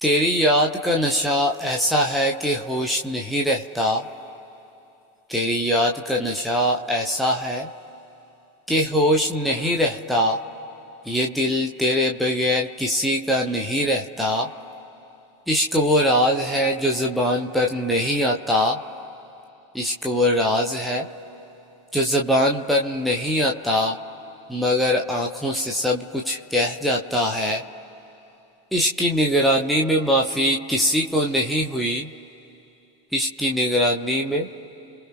تیری یاد کا نشہ ایسا ہے کہ ہوش نہیں رہتا۔ تیری یاد کا نشہ ایسا ہے کہ ہوش نہیں رہتا۔ یہ دل تیرے بغیر کسی کا نہیں رہتا۔ عشق وہ راز ہے جو زبان پر نہیں آتا۔ عشق وہ راز ہے جو زبان پر نہیں آتا، مگر آنکھوں سے سب کچھ کہہ جاتا ہے۔ عشق کی نگرانی میں معافی کسی کو نہیں ہوئی۔ عشق کی نگرانی میں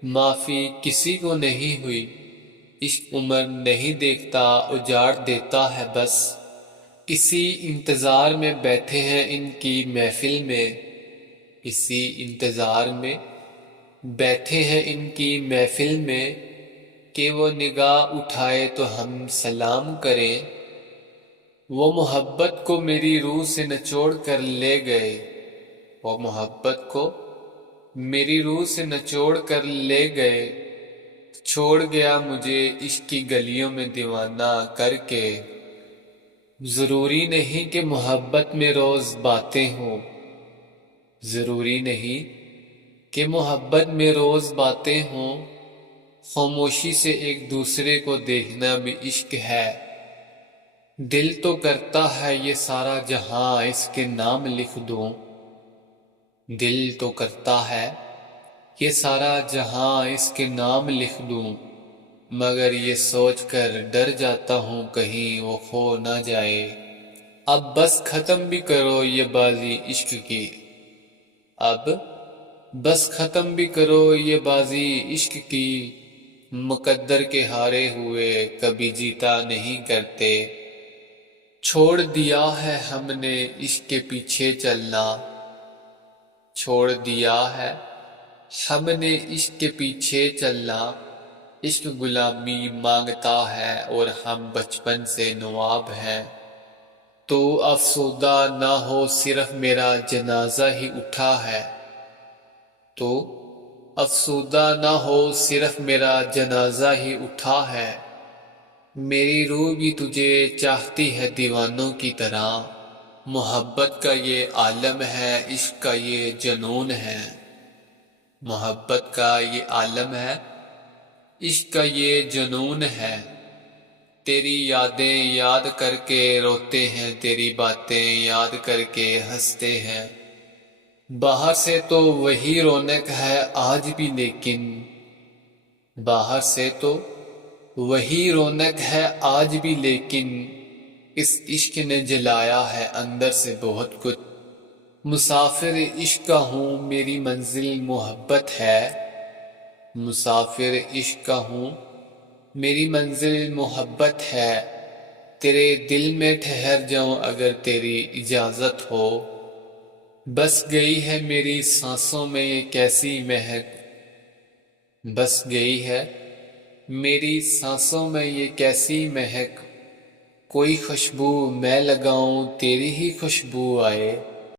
معافی کسی کو نہیں ہوئی۔ عشق عمر نہیں دیکھتا، اجاڑ دیتا ہے بس۔ اسی انتظار میں بیٹھے ہیں ان کی محفل میں۔ اسی انتظار میں بیٹھے ہیں ان کی محفل میں کہ وہ نگاہ اٹھائے تو ہم سلام کریں۔ وہ محبت کو میری روح سے نچوڑ کر لے گئے۔ وہ محبت کو میری روح سے نچوڑ کر لے گئے۔ چھوڑ گیا مجھے عشق کی گلیوں میں دیوانہ کر کے۔ ضروری نہیں کہ محبت میں روز باتیں ہوں۔ ضروری نہیں کہ محبت میں روز باتیں ہوں۔ خاموشی سے ایک دوسرے کو دیکھنا بھی عشق ہے۔ دل تو کرتا ہے یہ سارا جہاں اس کے نام لکھ دوں۔ دل تو کرتا ہے یہ سارا جہاں اس کے نام لکھ دوں، مگر یہ سوچ کر ڈر جاتا ہوں کہیں وہ کھو نہ جائے۔ اب بس ختم بھی کرو یہ بازی عشق کی۔ اب بس ختم بھی کرو یہ بازی عشق کی۔ مقدر کے ہارے ہوئے کبھی جیتا نہیں کرتے۔ چھوڑ دیا ہے ہم نے عشق کے پیچھے چلنا۔ چھوڑ دیا ہے ہم نے عشق کے پیچھے چلنا۔ عشق غلامی مانگتا ہے اور ہم بچپن سے نواب ہیں۔ تو افسردہ نہ ہو صرف میرا جنازہ ہی اٹھا ہے۔ تو افسردہ نہ ہو صرف میرا جنازہ ہی اٹھا ہے۔ میری روح بھی تجھے چاہتی ہے دیوانوں کی طرح۔ محبت کا یہ عالم ہے، عشق کا یہ جنون ہے۔ محبت کا یہ عالم ہے، عشق کا یہ جنون ہے۔ تیری یادیں یاد کر کے روتے ہیں، تیری باتیں یاد کر کے ہنستے ہیں۔ باہر سے تو وہی رونق ہے آج بھی، لیکن باہر سے تو وہی رونق ہے آج بھی، لیکن اس عشق نے جلایا ہے اندر سے بہت کچھ۔ مسافر عشق کا ہوں، میری منزل محبت ہے۔ مسافر عشق کا ہوں، میری منزل محبت ہے۔ تیرے دل میں ٹھہر جاؤں اگر تیری اجازت ہو۔ بس گئی ہے میری سانسوں میں یہ کیسی مہک۔ بس گئی ہے میری سانسوں میں یہ کیسی مہک۔ کوئی خوشبو میں لگاؤں تیری ہی خوشبو آئے۔